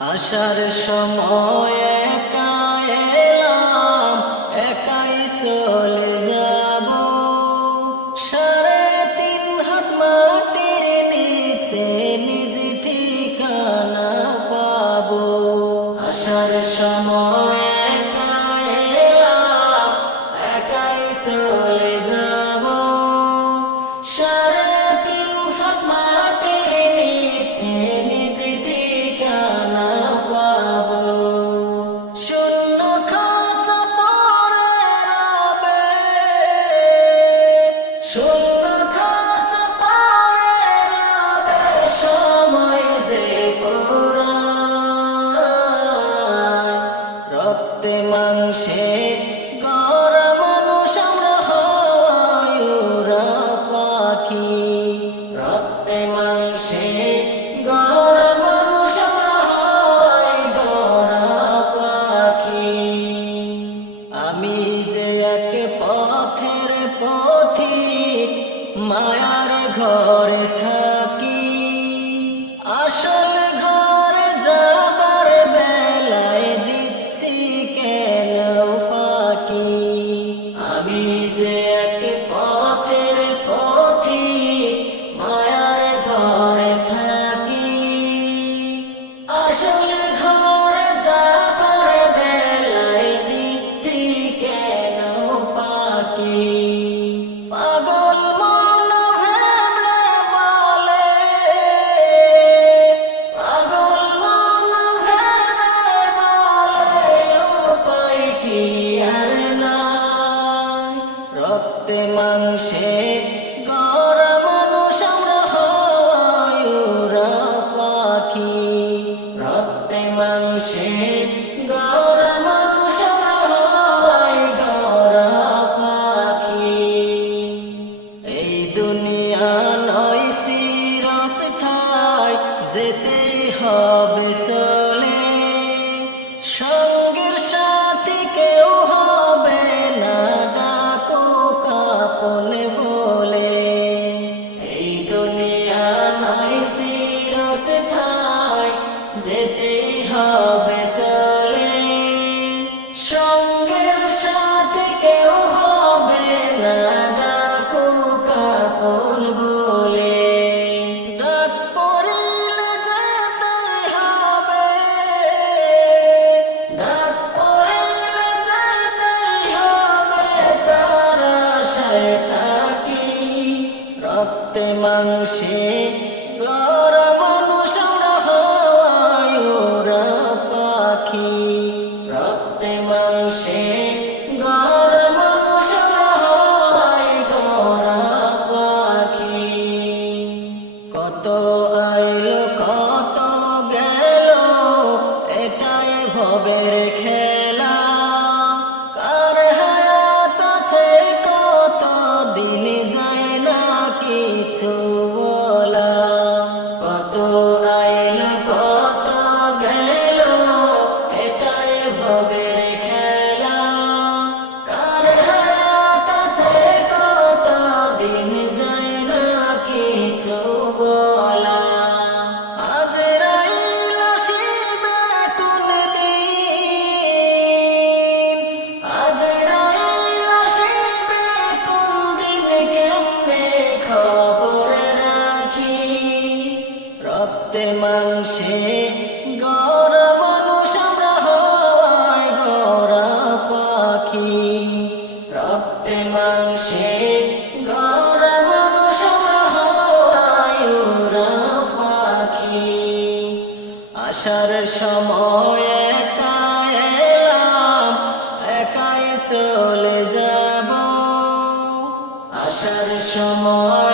আসার সময় একা এলাম, একাই চলে যাব। 3.5 হাত মাটির নিচে নিজ ঠিকানা পাবো। আসার সময় একা এলাম, একাই চলে যাব। 3.5 হাত মাটির নিচে নিজ ঠিকানা পাবো। শূন্য খাঁচা পড়ে রবে, শূন্য খাঁচা পড়ে রবে, সময় যে পুরায়। রক্তে মাংসে গড়া মানুষ আমরা হই উড়া পাখি। রক্তে মাংসে গড়া মানুষ আমরা হই গড়া পাখি। আমি যে এক পথের পথিক, মায়ার ঘরে থাকি। আসল ঘরে যাবার বেলায় দিচ্ছি কেন ফাঁকি। আমি যে এক পথের পথিক, মায়ার ঘরে থাকি। আসল ঘরে যাবার বেলায় দিচ্ছি কেন ফাঁকি। পাগল মন ভেবে বলে, পাগল মন ভেবে বলে, উপায় কি আর নাই। রক্তে মাংসে গড়া মানুষ আমরা হই উড়া পাখি। রক্তে মাংসে গড়া মানুষ আমরা হই গড়া পাখি। এই দুনিয়া নয় চিরস্থায়ী, যেতেই হবে চলে। সঙ্গের সাথী কেউ হবে না, ডাকুক আপন বলে। এই দুনিয়া নয় চিরস্থায়ী, যেতেই হবে চলে। সঙ্গের সাথী কেউ হবে না, ডাকুক আপন বলে। ডাক পড়িলে যেতেই হবে, ডাক পড়িলে যেতেই হবে, তার আশায় থাকি। রক্তে মাংসে গড়া মানুষ আমরা হই উড়া পাখি। রক্তে মাংসে গড়া মানুষ আমরা হই গড়া পাখি। কত আইলো কত গেল, এটাই ভবের খেলা। কার হায়াত আছে কত দিন, যায় না কিছু বলা। কত আইলো কত গেল, এটাই ভবের খেলা। কার হায়াত আছে কত দিন, যায় না কিছু বলা। আজরাইল আসিবে কোন দিন, আজরাইল আসিবে কোন দিন, কেমনে খবর রাখি। রক্তে মাংসে গড়া মানুষ আমরা হই গড়া পাখি। রক্তে মাংসে গড়া মানুষ আমরা হই উড়া পাখি। আসার সময় একা এলাম, একাই চলে যাব। আসার সময়